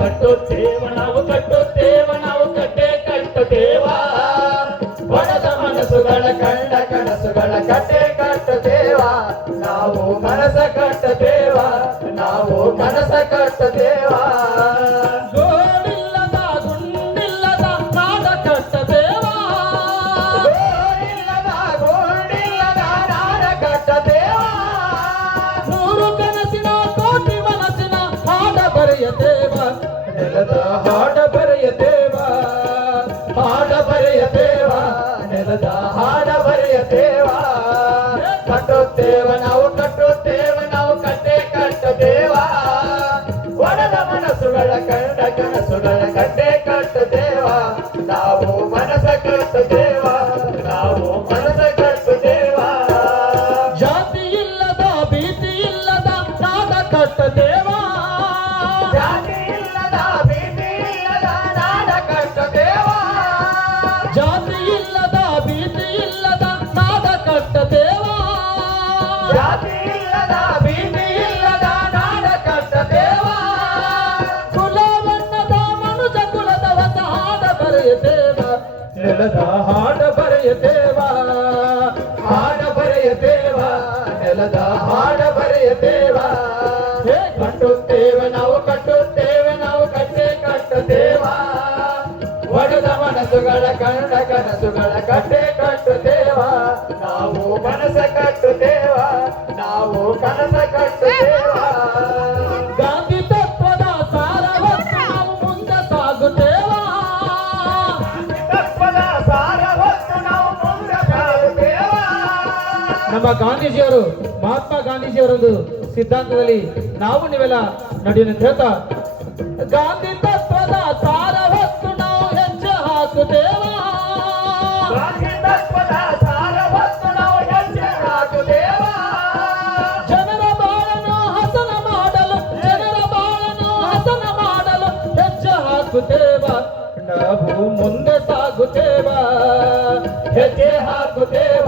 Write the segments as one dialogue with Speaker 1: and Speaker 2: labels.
Speaker 1: ಕಟ್ಟುತ್ತೇವ ನಾವು ಕಟ್ಟುತ್ತೇವ ನಾವು ಕಟ್ಟೆ ಕಟ್ಟುತ್ತೇವ
Speaker 2: ಒಣದ ಮನಸ್ಸುಗಳ ಕಂಡ ಕನಸುಗಳ ಕಟ್ಟೆ ಕಟ್ಟುತ್ತೇವ ನಾವು ಮನಸ ಕಟ್ಟುತ್ತೇವ ನಾವು ಕನಸ ಕಟ್ಟುತ್ತೇವ
Speaker 1: ಗೋಳಿಲ್ಲದ ಮನಸ್ಸಿನ ಹಾಡ ಬರೆಯ
Speaker 2: ದೇವ ಹಾಡ ಬರೆಯ ದೇವ ನೆಲದ ಹಾಡ ಬರೆಯದೇವ ಕಟ್ಟುತ್ತೇವ ನಾವು ಕಟ್ಟುತ್ತೇವ ನಾವು, ಕಟ್ಟೆ ಕಟ್ಟದೇವ ಒಡದ ಮನಸ್ಸುಗಳ ಕಂಡ ಕನಸುಗಳ ಕಟ್ಟೆ ಕಟ್ಟದೇವ ನಾವು ಕಟ್ಟೋ ದೇವಾ ನಾವು ಮನಸ ಕಟ್ಟದೇವ
Speaker 1: ಜಾತಿ ಇಲ್ಲದ ಭೀತಿ ಇಲ್ಲದ ನಾದ ಕಟ್ಟದೇವ
Speaker 2: ಜಾತಿ
Speaker 1: ಹಾಡ ಬರೆಯದೇವ
Speaker 2: ನೆಲದ ಹಾಡ ಬರೆಯತೇವ? ಹಾಡ ಬರೆಯದೇವ ನೆಲದ ಹಾಡ ಬರೆಯತೇವ? ಹೇ ಕಟ್ಟುತ್ತೇವೆ, ನಾವು ಕಟ್ಟುತ್ತೇವೆ, ನಾವು ಕಟ್ಟೆ ಕಟ್ಟುತ್ತೇವ? ಒಡೆದ ಮನಸ್ಸುಗಳ ಕಂಡ ಕನಸುಗಳ ಕಟ್ಟೆ ಕಟ್ಟುತ್ತೇವ? ನಾವು ಮನಸ ಕಟ್ಟುತ್ತೇವ? ನಾವು ಕನಸ
Speaker 1: ನಮ್ಮ ಗಾಂಧೀಜಿಯವರು ಮಹಾತ್ಮ ಗಾಂಧೀಜಿಯವರೊಂದು ಸಿದ್ಧಾಂತದಲ್ಲಿ ನಾವು ನೀವೆಲ್ಲ ನಡೆಯೋಣ ಅಂತ ಹೇಳ್ತಾ ಗಾಂಧಿ ತತ್ವದ ಸಾರ ಹೊತ್ತು ನಾವು ಹೆಜ್ಜೆ ಹಾಕುತ್ತೇವ
Speaker 2: ಗಾಂಧಿ ತತ್ವದ ಸಾರ ಹೊತ್ತು ನಾವು ಹೆಜ್ಜೆ ಹಾಕುತ್ತೇವ
Speaker 1: ಜನರ ಬಾಳನ್ನು ಹಸನ ಮಾಡಲು ಜನರ ಬಾಳನ್ನು ಹಸನ ಮಾಡಲು ಹೆಜ್ಜೆ ಹಾಕುತ್ತೇವ ನಾವು ಮುಂದೆ ಸಾಗುತ್ತೇವ
Speaker 2: ಹೆಜ್ಜೆ ಹಾಕುತ್ತೇವ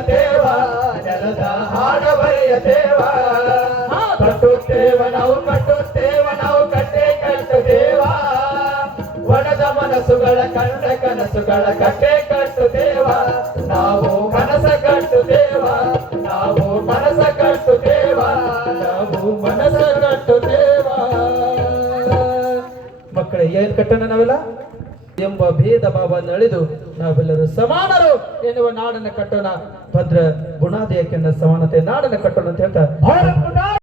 Speaker 1: ಬರೆಯದೇವ
Speaker 2: ನೆಲದ ಹಾಡ ಬರೆಯದೇವ ಕಟ್ಟುತ್ತೇವ ನಾವು ಕಟ್ಟುತ್ತೇವ ನಾವು, ಕಟ್ಟೆ ಕಟ್ಟುತ್ತೇವ ಒಡೆದ ಮನಸ್ಸುಗಳ ಕಂಡ ಕನಸುಗಳ ಕಟ್ಟೆ ಕಟ್ಟುತ್ತೇವ ನಾವು ಮನಸ ದೇವ, ನಾವು ಮನಸ ದೇವ. ನಾವು ಮನಸ ಕಟ್ಟುತ್ತೇವ
Speaker 1: ಮಕ್ಕಳೇ, ಏನ್ ಕಟ್ಟಣ ನಾವೆಲ್ಲ? ಎಂಬ ಭೇದ ಭಾವ ನಳಿದು ನಾವೆಲ್ಲರೂ ಸಮಾನರು ಎನ್ನುವ ನಾಡನ್ನು ಕಟ್ಟೋಣ. ಭದ್ರ ಗುಣಾದಯಕ್ಕೆ ಸಮಾನತೆ ನಾಡನ್ನು ಕಟ್ಟೋಣ ಅಂತ ಹೇಳ್ತಾ